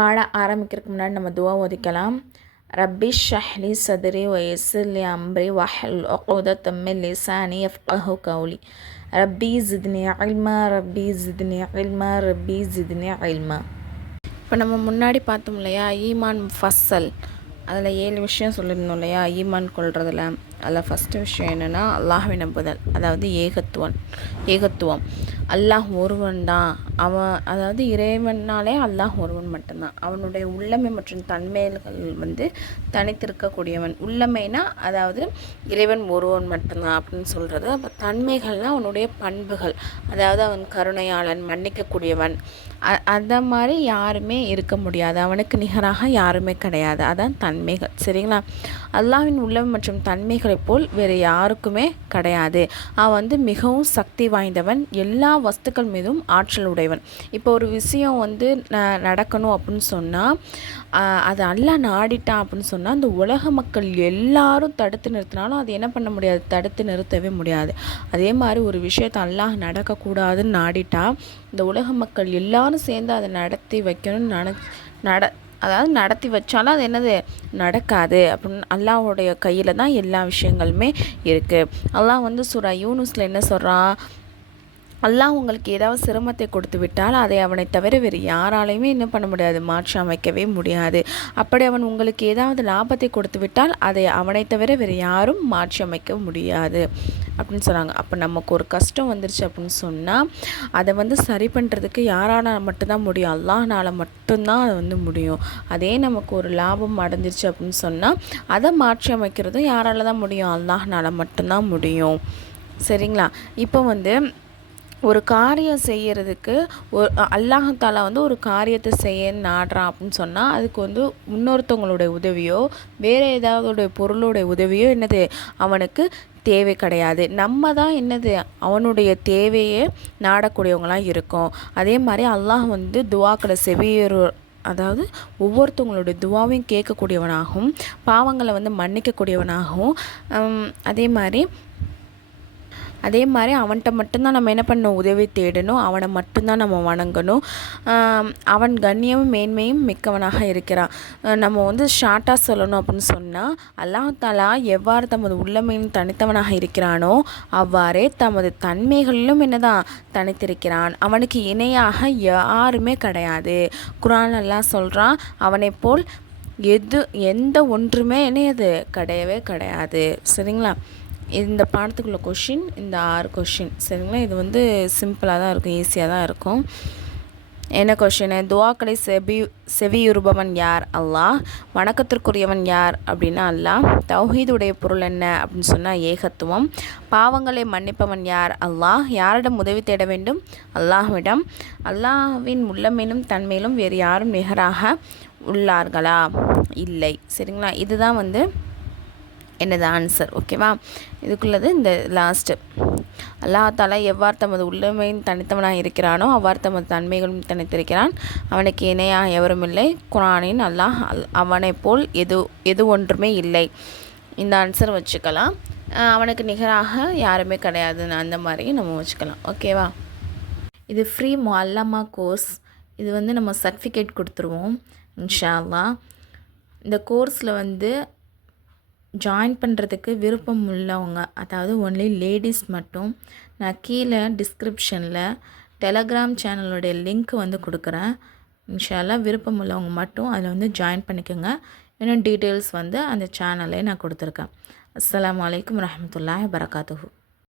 பாட ஆரம்பிக்கிறதுக்கு முன்னாடி நம்ம துவா ஓதிக்கலாம். ரப்பி ஷ்ரஹ்லி சத்ரி வயஸ்ஸிர்லி அம்ரி வஹ்லுல் உக்தத்தம் மின் லிசானி யஃப்கஹு கௌலி. ரப்பி ஜித்னி இல்மா ரப்பி ஜித்னி இல்மா ரப்பி ஜித்னி இல்மா. இப்போ நம்ம முன்னாடி பார்த்தோம் இல்லையா, ஈமான் முஃபஸ்ஸல், அதில் 7 விஷயம் சொல்லியிருந்தோம் இல்லையா ஈமான் கொள்றதில். அதில் ஃபஸ்ட்டு விஷயம் என்னென்னா அல்லாஹ்வை நம்புதல், அதாவது ஏகத்துவம். அல்லாஹ் ஒருவன் தான். அதாவது இறைவனாலே அல்லாஹ் ஒருவன் மட்டும்தான். அவனுடைய உள்ளமை மற்றும் தன்மைகள் தனித்திருக்கக்கூடியவன். உள்ளமைனா அதாவது இறைவன் ஒருவன் மட்டும்தான் அப்படின்னு சொல்கிறது. அப்போ தன்மைகள்னால் அவனுடைய பண்புகள், அதாவது அவன் கருணையாளன், மன்னிக்கக்கூடியவன். அந்த மாதிரி யாருமே இருக்க முடியாது, அவனுக்கு நிகராக யாருமே கிடையாது. அதான் தன்மைகள். சரிங்களா? அல்லாஹ்வின் உள்ளமை மற்றும் தன்மைகளைப் போல் வேறு யாருக்குமே கிடையாது. அவன் மிகவும் சக்தி வாய்ந்தவன், எல்லா வஸ்துக்கள் மீதும் ஆற்றல் உடையவன். இப்போ ஒரு விஷயம் நடக்கணும் அப்படின்னு சொன்னால், அது அல்லாஹ் நாடிட்டான் அப்படின்னு சொன்னால், அந்த உலக மக்கள் எல்லாரும் தடுத்து நிறுத்தினாலும் அது என்ன பண்ண முடியாது, தடுத்து நிறுத்தவே முடியாது. அதே மாதிரி ஒரு விஷயத்தை அல்லாஹ் நடக்கக்கூடாதுன்னு நாடிட்டா, இந்த உலக மக்கள் எல்லாரும் சேர்ந்து அதை நடத்தி வைக்கணும்னு அதாவது நடத்தி வச்சாலும் அது என்னது நடக்காது. அப்படின்னு அல்லாஹ்வுடைய கையில் தான் எல்லா விஷயங்களுமே இருக்குது. அல்லாஹ் சூரா யூனுஸில் என்ன சொல்கிறான், அல்லாஹ் உங்களுக்கு ஏதாவது சிரமத்தை கொடுத்து விட்டால் அதை அவனை தவிர வேறு யாராலையுமே என்ன பண்ண முடியாது, மாற்றி அமைக்கவே முடியாது. அப்படி அவன் உங்களுக்கு ஏதாவது லாபத்தை கொடுத்து விட்டால் அதை அவனை தவிர வேறு யாரும் மாற்றி அமைக்க முடியாது அப்படின்னு சொன்னாங்க. அப்போ நமக்கு ஒரு கஷ்டம் வந்துருச்சு அப்படின்னு சொன்னால் அதை சரி பண்ணுறதுக்கு யாரால் மட்டும்தான் முடியும், அல்லாஹ்னால் மட்டும்தான் அது முடியும். அதே நமக்கு ஒரு லாபம் அடைஞ்சிருச்சு அப்படின்னு சொன்னால் அதை மாற்றி அமைக்கிறதும் யாரால் தான் முடியும், அல்லாஹ்னால் மட்டும்தான் முடியும். சரிங்களா? இப்போ ஒரு காரியம் செய்கிறதுக்கு அல்லாஹ் தஆலா ஒரு காரியத்தை செய்ய நாடுறான் அப்படின்னு சொன்னால் அதுக்கு இன்னொருத்தவங்களுடைய உதவியோ வேறு ஏதாவது பொருளுடைய உதவியோ என்னது அவனுக்கு தேவை கிடையாது. நம்ம தான் என்னது அவனுடைய தேவையை நாடக்கூடியவங்களாக இருக்கோம். அதே மாதிரி அல்லாஹ் துஆக்களை அதாவது ஒவ்வொருத்தவங்களுடைய துவாவையும் கேட்கக்கூடியவனாகவும் பாவங்களை மன்னிக்கக்கூடியவனாகவும் அதே மாதிரி அவன்கிட்ட மட்டும்தான் நம்ம என்ன பண்ணணும், உதவி தேடணும். அவனை மட்டும்தான் நம்ம வணங்கணும். அவன் கண்ணியமும் மேன்மையும் மிக்கவனாக இருக்கிறான். நம்ம ஷார்ட்டாக சொல்லணும் அப்படின்னு சொன்னால், அல்லாஹ் தஆலா எவ்வாறு தமது உள்ளமையின் தனித்தவனாக இருக்கிறானோ அவ்வாறே தமது தன்மைகளிலும் என்னதான் தனித்திருக்கிறான். அவனுக்கு இணையாக யாருமே கிடையாது. குர்ஆன் அல்லாஹ் சொல்கிறான், அவனை போல் எந்த ஒன்றுமே என்னது கிடையவே கிடையாது. சரிங்களா? இந்த பாடத்துக்குள்ள கொஷின் இந்த 6 கொஷின். சரிங்களா? இது சிம்பிளாக தான் இருக்கும், ஈஸியாக தான் இருக்கும். என்ன கொஷின்? துஆக்களை செவியுறுபவன் யார்? அல்லாஹ். வணக்கத்திற்குரியவன் யார் அப்படின்னா அல்லாஹ். தௌஹீதுடைய பொருள் என்ன அப்படின்னு சொன்னால் ஏகத்துவம். பாவங்களை மன்னிப்பவன் யார்? அல்லாஹ். யாரிடம் உதவி தேட வேண்டும்? அல்லாஹ்விடம். அல்லாஹ்வின் உள்ளமையிலும் தன்மையிலும் வேறு யாரும் நிகராக உள்ளார்களா? இல்லை. சரிங்களா? இதுதான் என்னது ஆன்சர். ஓகேவா? இதுக்குள்ளது இந்த லாஸ்ட்டு. அல்லாஹ் தஆலா எவ்வாறு தமது உள்ளமையின் தனித்தவனாக இருக்கிறானோ அவ்வாறு தமது தன்மைகளும் தனித்திருக்கிறான். அவனுக்கு இணையாக எவரும் இல்லை. குர்ஆனின் அல்லாஹ் அவனை போல் எது ஒன்றுமே இல்லை. இந்த ஆன்சர் வச்சுக்கலாம். அவனுக்கு நிகராக யாருமே கிடையாது, அந்த மாதிரி நம்ம வச்சுக்கலாம். ஓகேவா? இது ஃப்ரீ முஅல்லமா கோர்ஸ். இது நம்ம சர்டிஃபிகேட் கொடுத்துருவோம் இன்ஷா அல்லாஹ். இந்த கோர்ஸில் ஜாயின் பண்ணுறதுக்கு விருப்பம் உள்ளவங்க, அதாவது ஒன்லி லேடிஸ் மட்டும், நான் கீழே டிஸ்கிரிப்ஷனில் டெலகிராம் சேனலோடைய லிங்க் கொடுக்குறேன். இன்ஷா அல்லாஹ் விருப்பம் உள்ளவங்க மட்டும் அதில் ஜாயின் பண்ணிக்கோங்க. இன்னும் டீட்டெயில்ஸ் அந்த சேனலே நான் கொடுத்துருக்கேன். அஸ்ஸலாமு அலைக்கும் வரஹ்மத்துல்லாஹி வபரகாத்துஹு.